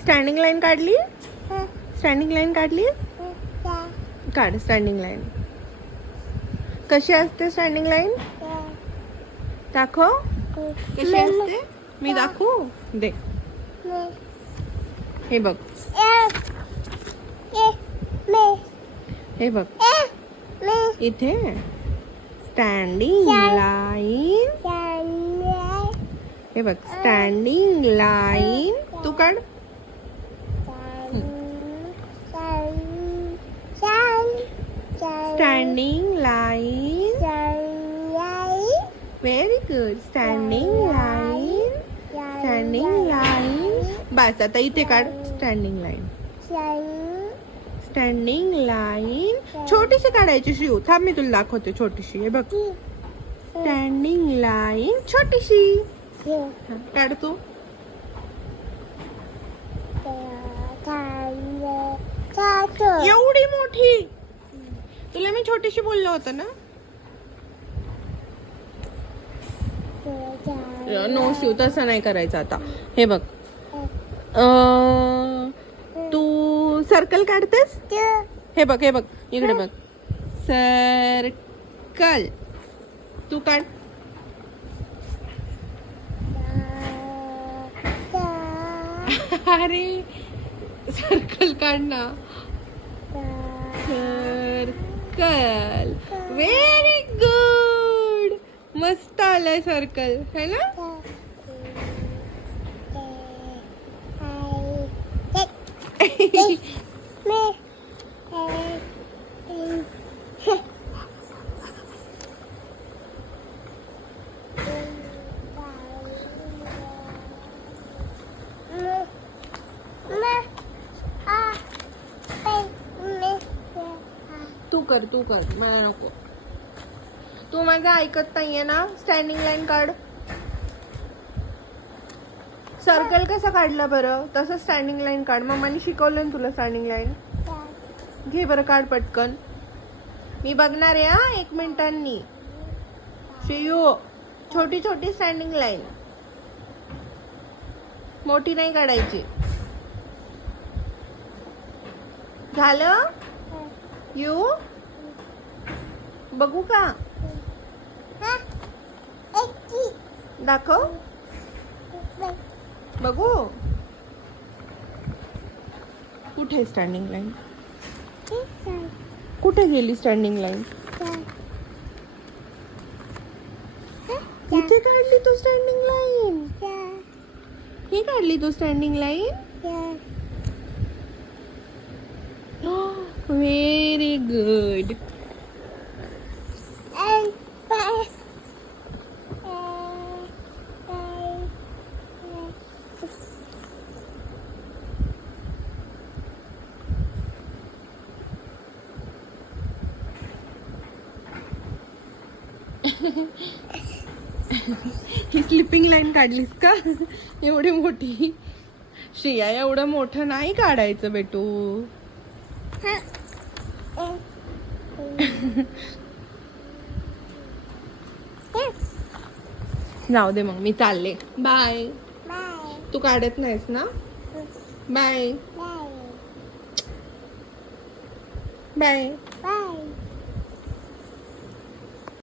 Standing line काढली. Standing line काढली. काढ स्टँडिंग लाईन. कशी असते स्टँडिंग लाईन? दाखव कशी असते. मी दाखवू दे. हे बघ, हे बघ इथे स्टँडिंग लाईन. हे बघ स्टँडिंग लाईन. तू काढ. Standing line. Very good. Standing line. Standing line. बस आता इथे काढ स्टँडिंग लाईन. स्टँडिंग लाईन छोटीशी काढायची. शिव थांब, मी तुला दाखवते छोटीशी. हे बघ स्टँडिंग लाईन छोटीशी. काढ तू. एवढी मोठी. तुला मी छोटीशी बोललो होतं ना. नो शिव, तसं नाही करायचं आता. हे बघ तू सर्कल काढतेस. हे बघ, हे बघ इकडे बघ. सर्कल तू काढ. अरे सर्कल काढ ना. सर्कल. Very good. मस्त आलंय सर्कल है ना. तू कर मला नको. तू माझं ऐकत नाहीये ना. स्टँडिंग लाईन काढ. सर्कल कसं काढलं बरं, तसं स्टँडिंग लाईन काढ. मम्मानी शिकवलं ना तुला स्टँडिंग लाईन. घे बरं, काढ पटकन. मी बघणार आहे हा 1 मिनिटांनी. शियू छोटी छोटी स्टँडिंग लाईन, मोठी नाही काढायची. झालं. यू बघू का. दाखव. बघू. कुठे स्टँडिंग लाईन. कुठे गेली स्टँडिंग लाईन. इथे काढली तू स्टँडिंग लाईन. ही काढली तू स्टँडिंग लाईन. Very good. ही स्लिपिंग लाईन काढलीस का एवढी मोठी. श्रेया एवढं मोठं नाही काढायचं बेटू. जाऊ दे मग, मी चालले. बाय. तू काढत नाहीस ना. Bye bye.